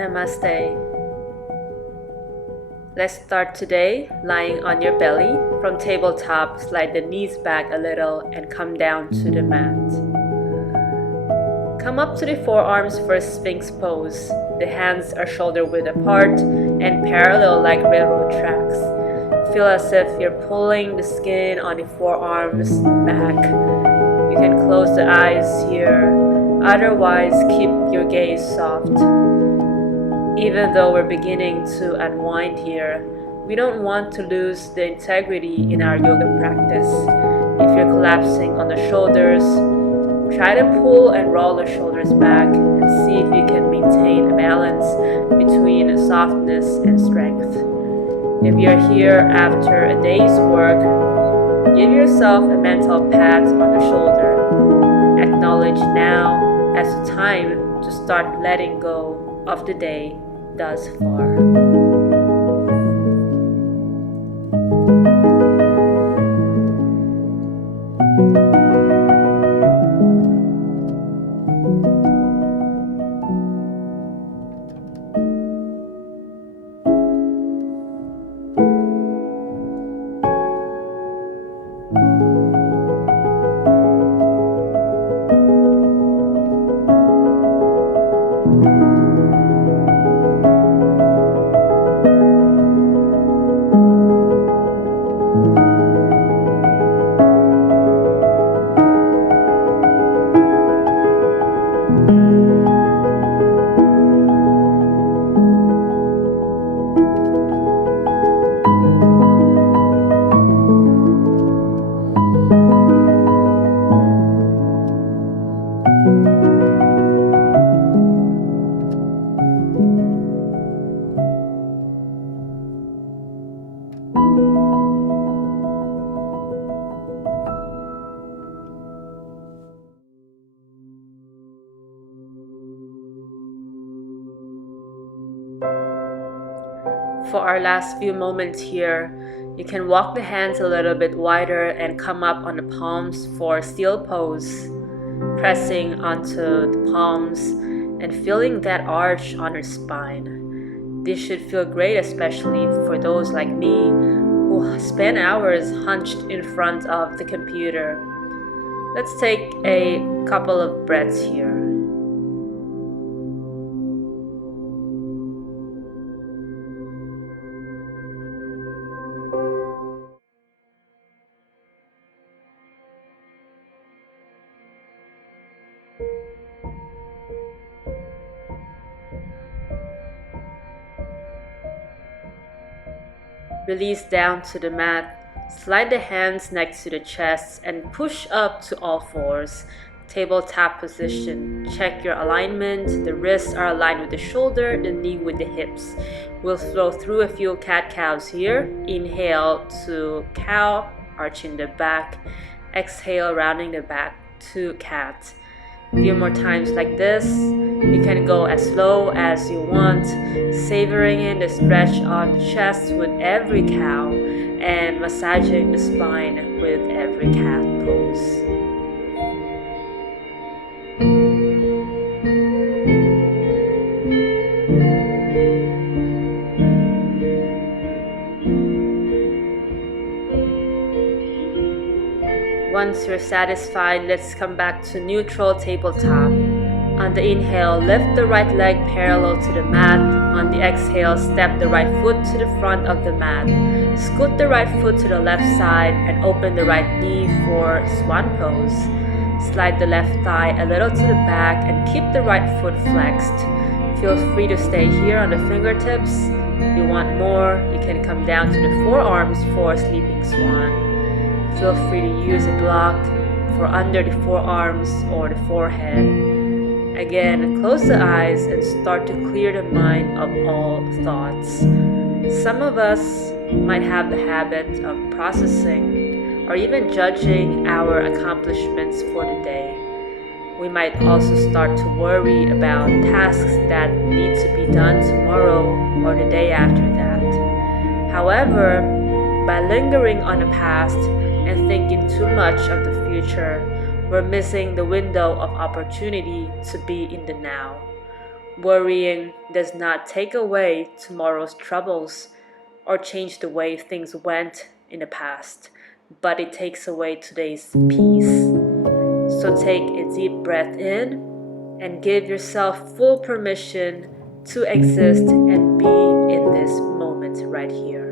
Namaste. Let's start today lying on your belly. From tabletop, slide the knees back a little and come down to the mat. Come up to the forearms for a Sphinx pose. The hands are shoulder width apart and parallel like railroad tracks. Feel as if you're pulling the skin on the forearms back. You can close the eyes here, otherwise keep your gaze soft. Even though we're beginning to unwind here, we don't want to lose the integrity in our yoga practice. If you're collapsing on the shoulders, try to pull and roll the shoulders back and see if you can maintain a balance between softness and strength. If you're here after a day's work, give yourself a mental pat on the shoulder. Acknowledge now as the time to start letting go of the day thus far. For our last few moments here, you can walk the hands a little bit wider and come up on the palms for seal pose, pressing onto the palms and feeling that arch on your spine. This should feel great, especially for those like me who spend hours hunched in front of the computer. Let's take a couple of breaths here. Release down to the mat. Slide the hands next to the chest and push up to all fours. Tabletop position. Check your alignment. The wrists are aligned with the shoulder, the knee with the hips. We'll flow through a few cat-cows here. Inhale to cow, arching the back. Exhale, rounding the back to cat. A few more times like this. You can go as slow as you want, savoring in the stretch on the chest with every cow and massaging the spine with every cat pose. Once you're satisfied, let's come back to neutral tabletop. On the inhale, lift the right leg parallel to the mat. On the exhale, step the right foot to the front of the mat. Scoot the right foot to the left side and open the right knee for Swan Pose. Slide the left thigh a little to the back and keep the right foot flexed. Feel free to stay here on the fingertips. If you want more, you can come down to the forearms for Sleeping Swan. Feel free to use a block for under the forearms or the forehead. Again, close the eyes and start to clear the mind of all thoughts. Some of us might have the habit of processing or even judging our accomplishments for the day. We might also start to worry about tasks that need to be done tomorrow or the day after that. However, by lingering on the past and thinking too much of the future, we're missing the window of opportunity to be in the now. Worrying does not take away tomorrow's troubles or change the way things went in the past, but it takes away today's peace. So take a deep breath in and give yourself full permission to exist and be in this moment right here.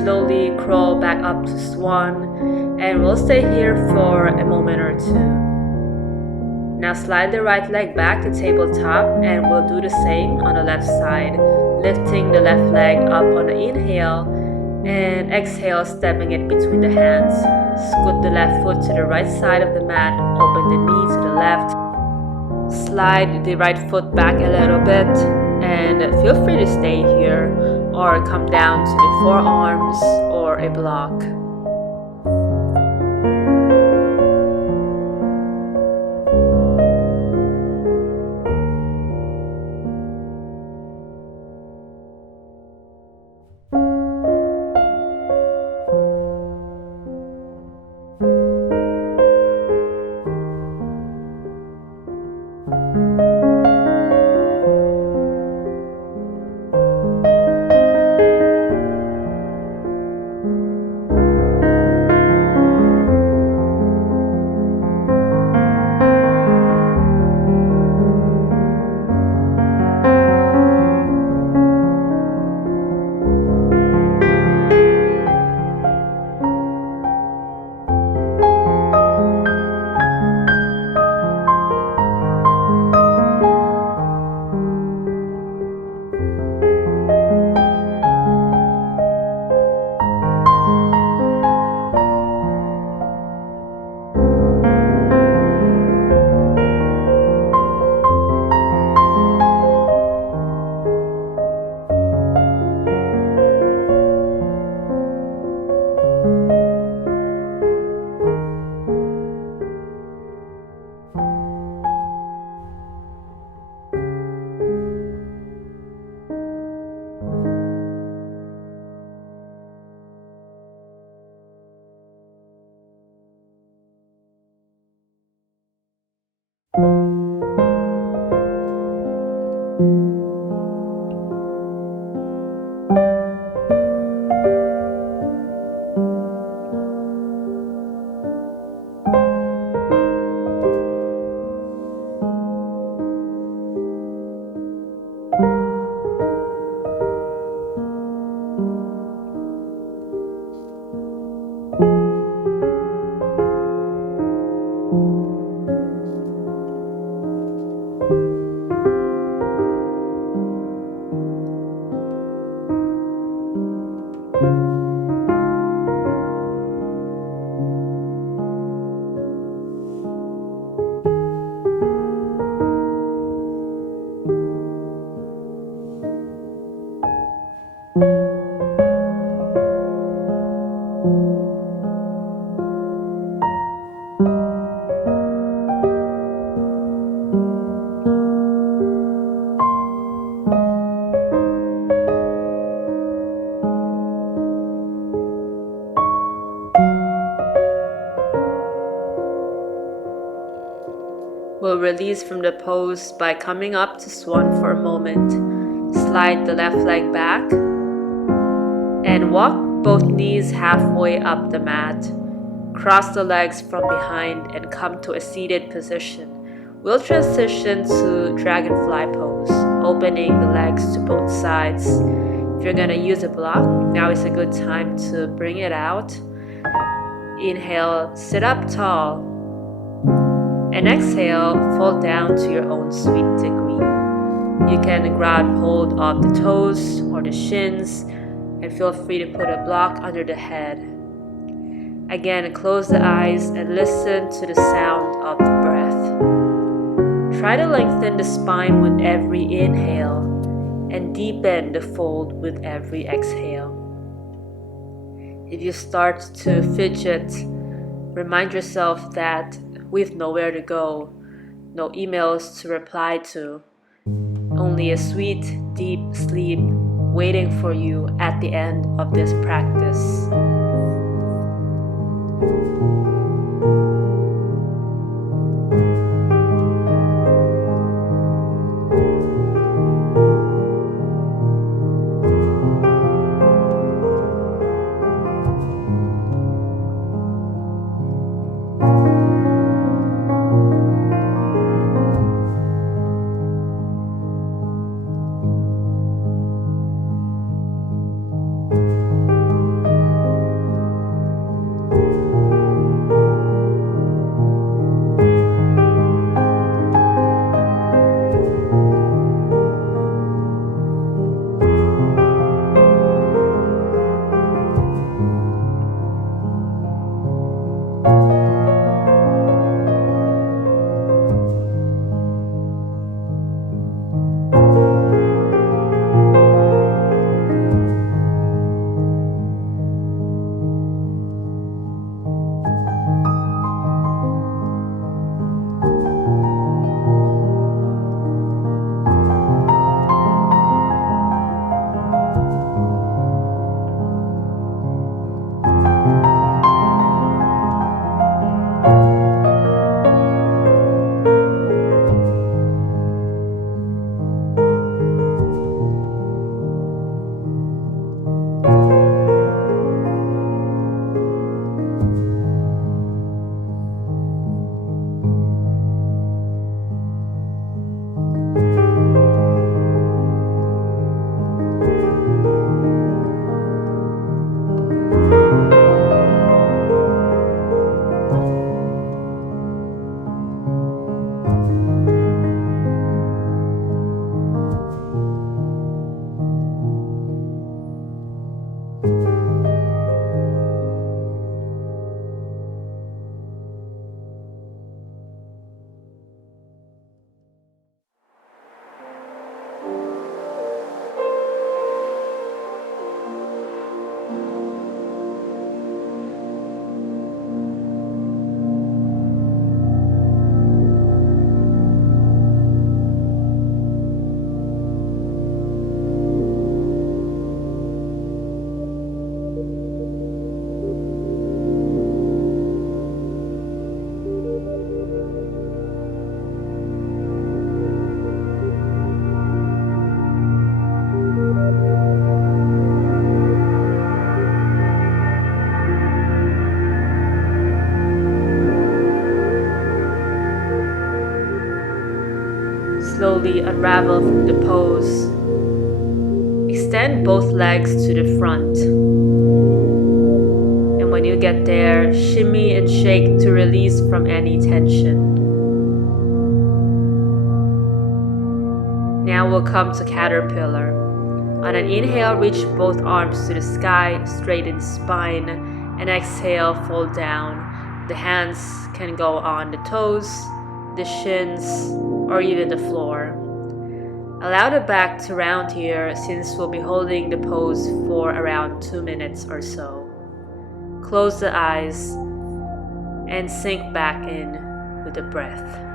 Slowly crawl back up to Swan, and we'll stay here for a moment or two. Now slide the right leg back to tabletop, and we'll do the same on the left side, lifting the left leg up on the inhale, and exhale, stepping it between the hands. Scoot the left foot to the right side of the mat, open the knee to the left. Slide the right foot back a little bit, and feel free to stay here or come down to the forearms or a block. release from the pose by coming up to Swan for a moment. Slide the left leg back and walk both knees halfway up the mat. Cross the legs from behind and come to a seated position. We'll transition to Dragonfly Pose, opening the legs to both sides. If you're gonna use a block, now is a good time to bring it out. Inhale, sit up tall. And exhale, fall down to your own sweet degree. You can grab hold of the toes or the shins and feel free to put a block under the head. Again, close the eyes and listen to the sound of the breath. Try to lengthen the spine with every inhale and deepen the fold with every exhale. If you start to fidget, remind yourself that we've nowhere to go, no emails to reply to, only a sweet, deep sleep waiting for you at the end of this practice. Slowly unravel from the pose. Extend both legs to the front. And when you get there, shimmy and shake to release from any tension. Now we'll come to caterpillar. On an inhale, reach both arms to the sky, straighten spine, and exhale, fold down. The hands can go on the toes, the shins, or even the floor. Allow the back to round here since we'll be holding the pose for around 2 minutes or so. Close the eyes and sink back in with the breath.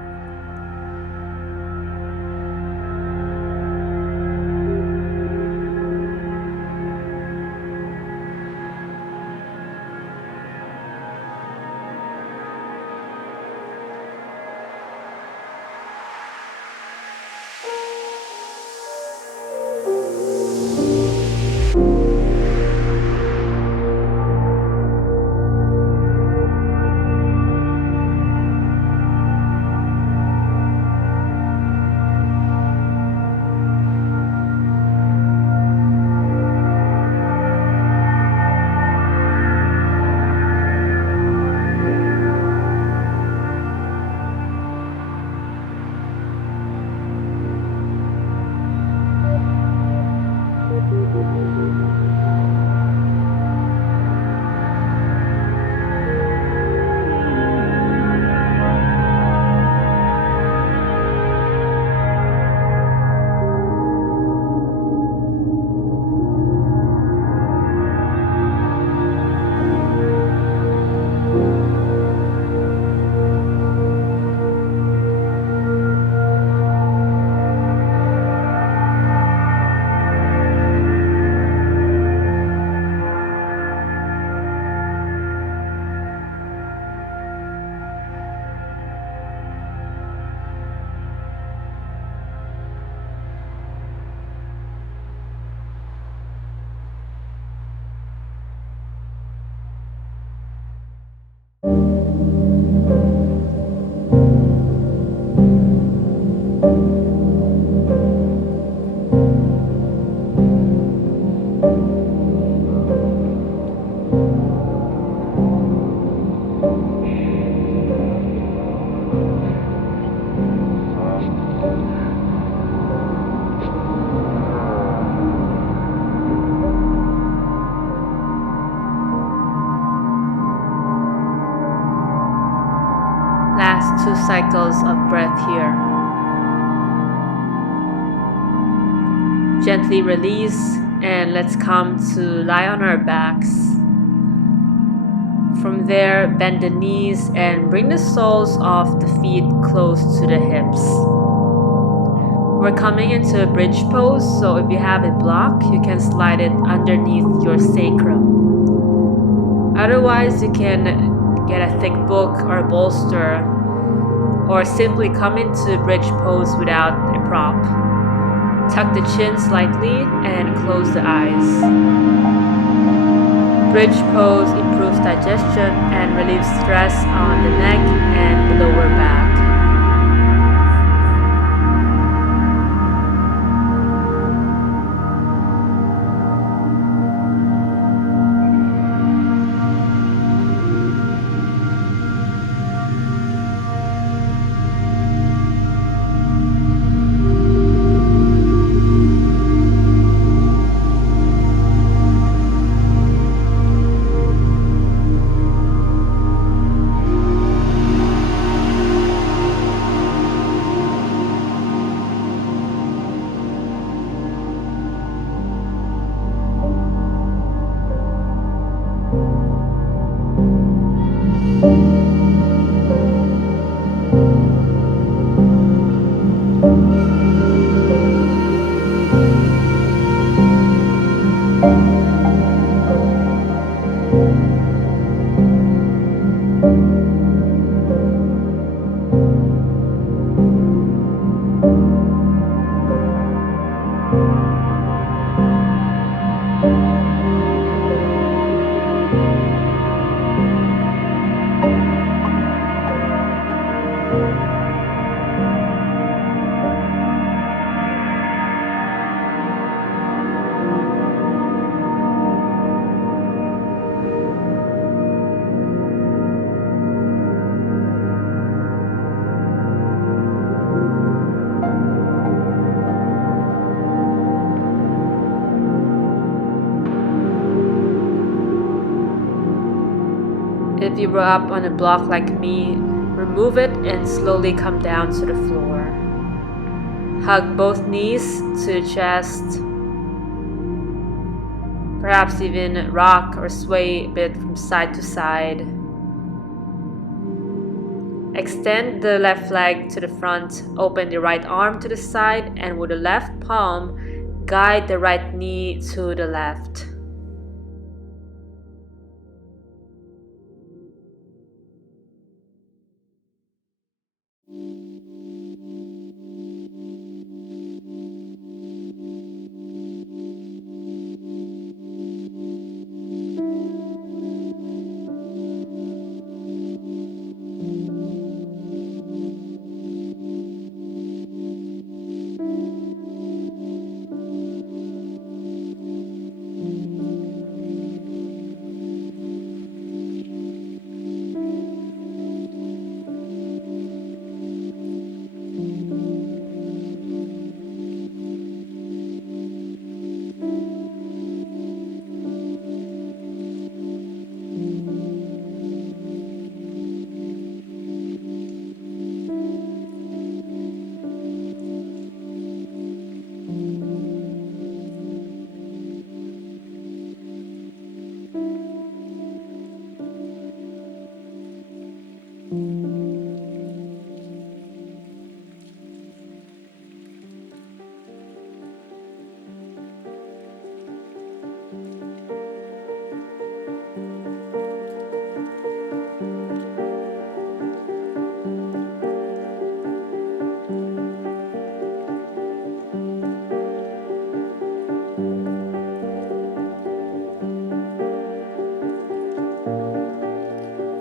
2 cycles of breath here. Gently release, and let's come to lie on our backs. From there, bend the knees and bring the soles of the feet close to the hips. We're coming into a bridge pose, so if you have a block, you can slide it underneath your sacrum. Otherwise, you can get a thick book or a bolster, or simply come into a bridge pose without a prop. Tuck the chin slightly and close the eyes. Bridge pose improves digestion and relieves stress on the neck and the lower back. If you were up on a block like me, remove it and slowly come down to the floor. Hug both knees to the chest. Perhaps even rock or sway a bit from side to side. Extend the left leg to the front, open the right arm to the side, and with the left palm, guide the right knee to the left.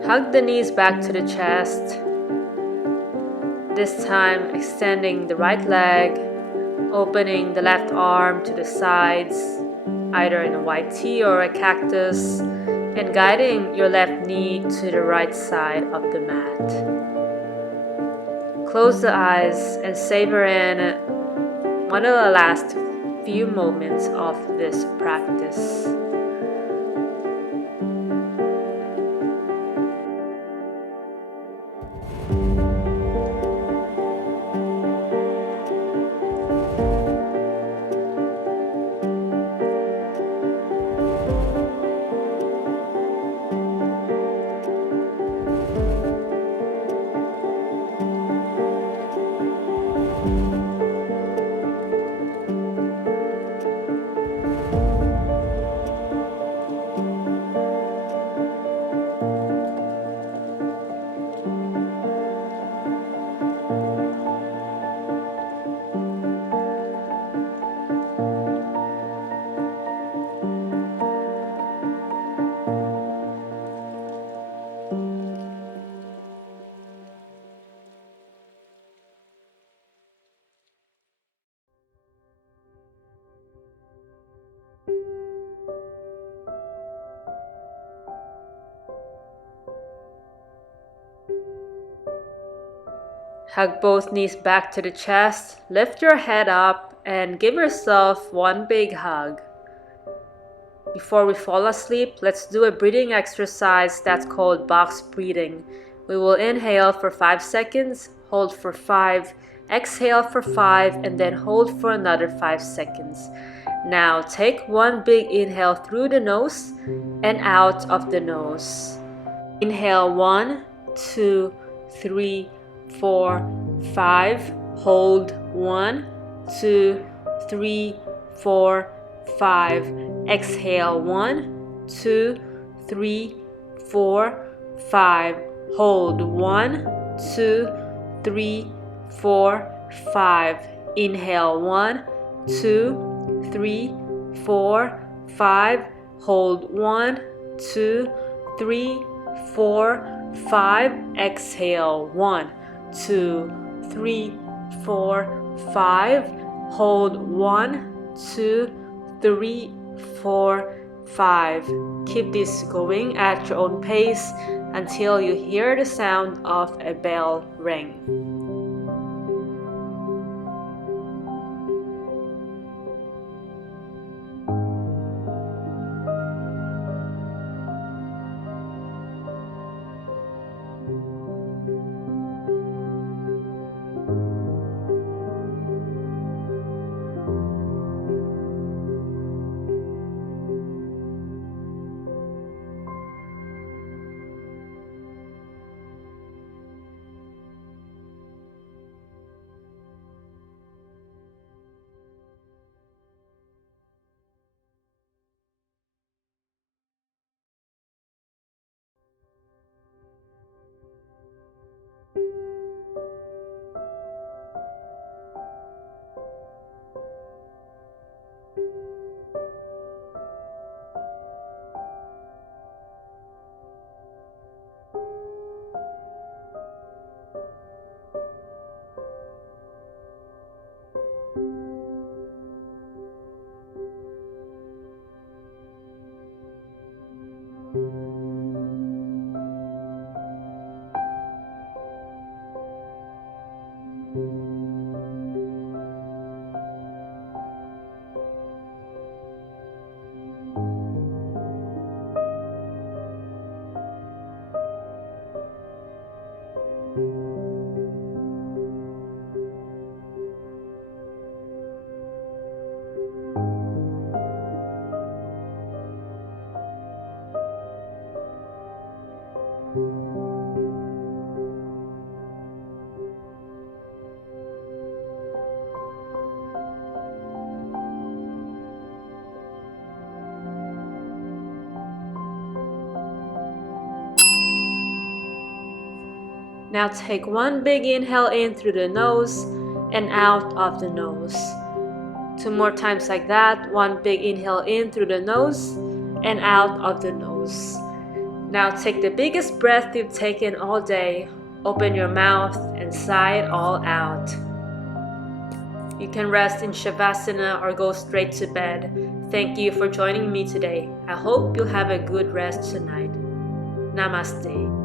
Hug the knees back to the chest. This time extending the right leg, opening the left arm to the sides, either in a white T or a cactus, and guiding your left knee to the right side of the mat. Close the eyes and savor in one of the last few moments of this practice. Hug both knees back to the chest, lift your head up, and give yourself one big hug. Before we fall asleep, let's do a breathing exercise that's called box breathing. We will inhale for 5 seconds, hold for 5, exhale for 5, and then hold for another 5 seconds. Now take one big inhale through the nose and out of the nose. Inhale 1, 2, 3, 4, 5. Hold 1, 2, 3, 4, 5. Exhale 1, 2, 3, 4, 5. Hold 1, 2, 3, 4, 5. Inhale 1, 2, 3, 4, 5. Hold 1, 2, 3, 4, 5. Exhale 1, 2, 3, 4, 5. Hold 1, 2, 3, 4, 5. Keep this going at your own pace until you hear the sound of a bell ring. Now take one big inhale in through the nose and out of the nose. 2 more times like that. One big inhale in through the nose and out of the nose. Now take the biggest breath you've taken all day. Open your mouth and sigh it all out. You can rest in Shavasana or go straight to bed. Thank you for joining me today. I hope you'll have a good rest tonight. Namaste.